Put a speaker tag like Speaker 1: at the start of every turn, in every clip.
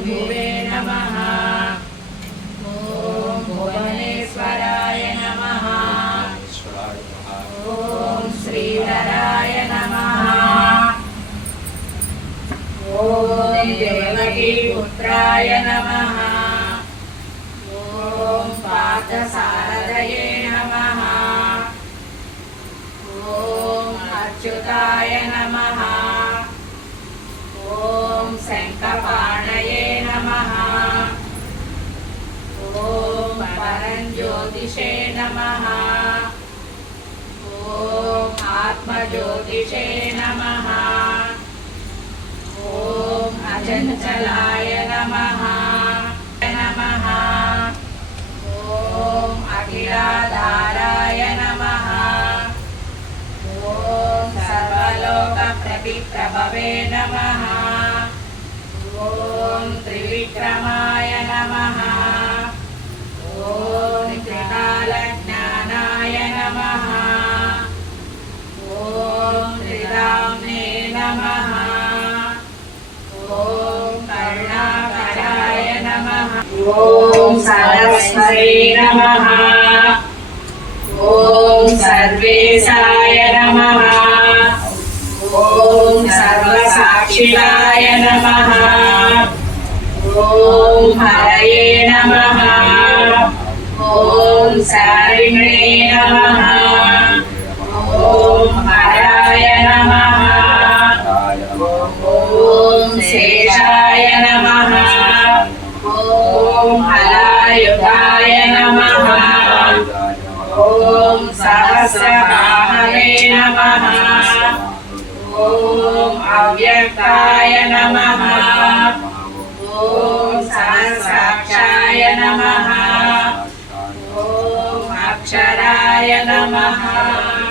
Speaker 1: शम्भुवे नमः ॐ भुवनेश्वराय नमः ॐ श्रीधराय नमः ॐ देवकीपुत्राय नमः ॐ पार्थसारथये नमः ॐ अच्युताय नमः ॐ शङ्खपाणये परञ्ज्योतिषे नमः ॐ आत्मज्योतिषे नमः ॐ अचञ्चलाय नमः नमः ॐ अखिलाधाराय नमः ॐ सर्वलोकप्रतिप्रभवे नमः ॐ त्रिविक्रमाय नमः ॐ सरस्वती नमः। सर्वेशाय नमः। ॐ सर्वसाक्षिणाय नमः। ॐ हरये नमः। ॐ सारिणे नमः। ॐ ॐ सहस्रबाहवे नमः। ॐ अव्यक्ताय नमः ॐ सहस्राक्षाय नमः। ॐ अक्षराय नमः।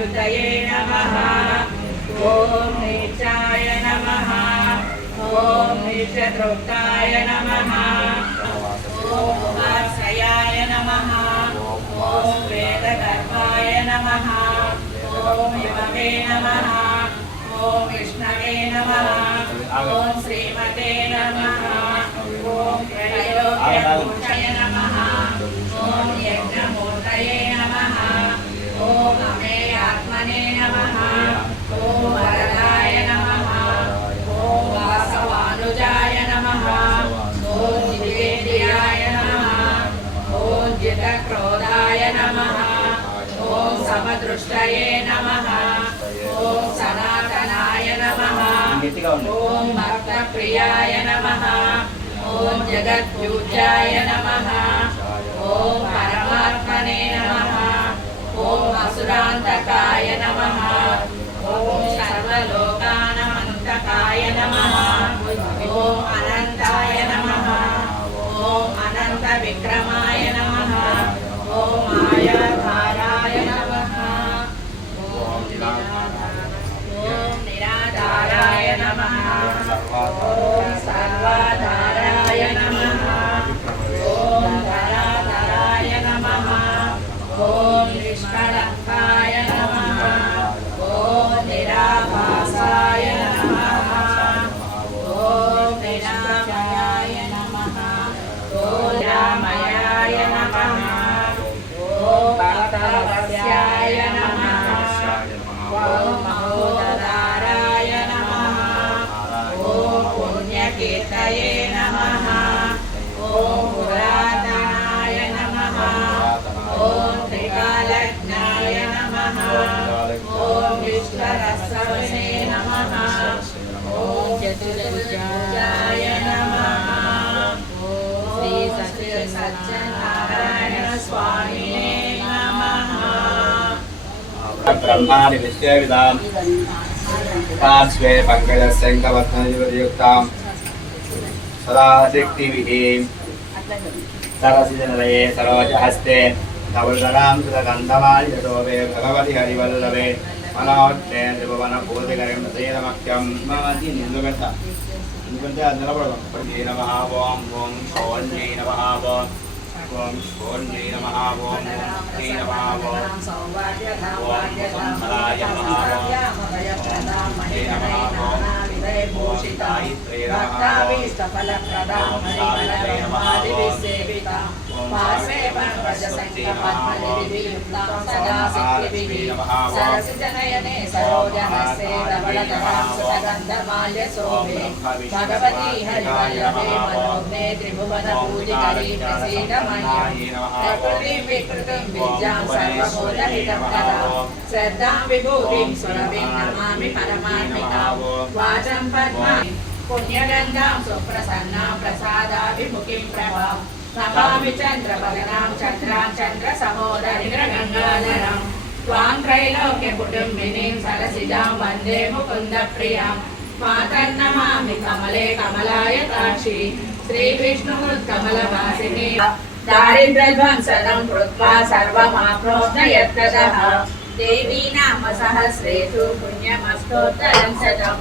Speaker 1: नीलाम्बुदद्युतये नमः। ॐ नीचाय नमः। ॐ नीचतृप्ताय नमः। ॐ वात्सयाय नमः। ॐ वेदगर्भाय नमः। ॐ यमवे नमः। ॐ विष्णवे नमः। ॐ श्रीमते नमः। ॐ त्रैलोक्यमूर्तये नमः। ॐ यज्ञमूर्तये नमः। ॐ जितक्रोधाय नमः ॐ समदृष्टये नमः ॐ सनातनाय नमः ॐ भक्तप्रियाय नमः ॐ जगत्पूज्याय नमः ॐ परमात्मने नमः ॐ असुरान्तकाय नमः ॐ सर्वलोकानमन्तकाय नमः มหา ब्रह्मादि विद्याविदां पार्श्वे पङ्कजस्यङ्कवर्धनयुक्तां सदाशक्तिविहीं सरसिजनलये सरोजहस्ते धवलरां
Speaker 2: सुरगन्धमालिशोभे भगवति हरिवल्लभे मनोज्ञे त्रिभुवनभूतिकरिं श्रीरमख्यं भवति निन्दुगता ఎందుకంటే అది భగవతి హరివల్లభే మనోజ్ఞే ఓం ఓం ఓం మమతి నిందుగత ఓం ఓం ఓం ఇప్పటికీ నమ ఓం ఓం శోన్యై నమ ఓం ఓం శోన్యై నమ ఓం శ్రీ నమ ఓం
Speaker 1: సరసిజనయనే सरसिजनयने सरोजनस्ते धवलतरां सुसगन्धमाल्य शोभे भगवती हरिवल्लभे मनोज्ञे त्रिभुवनपूजिकरी प्रसीदमयि प्रकृतिं विकृतिं विद्यां सर्वभूतहितं ददां श्रद्धां विभूतिं सुरभिं नमामि परमात्मिकां वाचं पद्मामि पुण्यगन्धां सुप्रसन्नां, प्रसादाभिमुखीं प्रभाम्। నమామి చంద్రబలనాం చంద్రాం చంద్ర సహోదరి గంగాధరం త్వాం త్రైలోక్య కుటుంబినీం సరసిజాం వందే ముకుంద ప్రియాం మాతన్నమామి కమలే కమలాయ తాక్షి శ్రీవిష్ణుమృత్కమలవాసిని దారిద్ర్యధ్వంసనం కృత్వా సర్వమాప్నోత్నయత్తదః దేవీ నామ సహస్రేషు పుణ్యమస్తోత్తరం శతం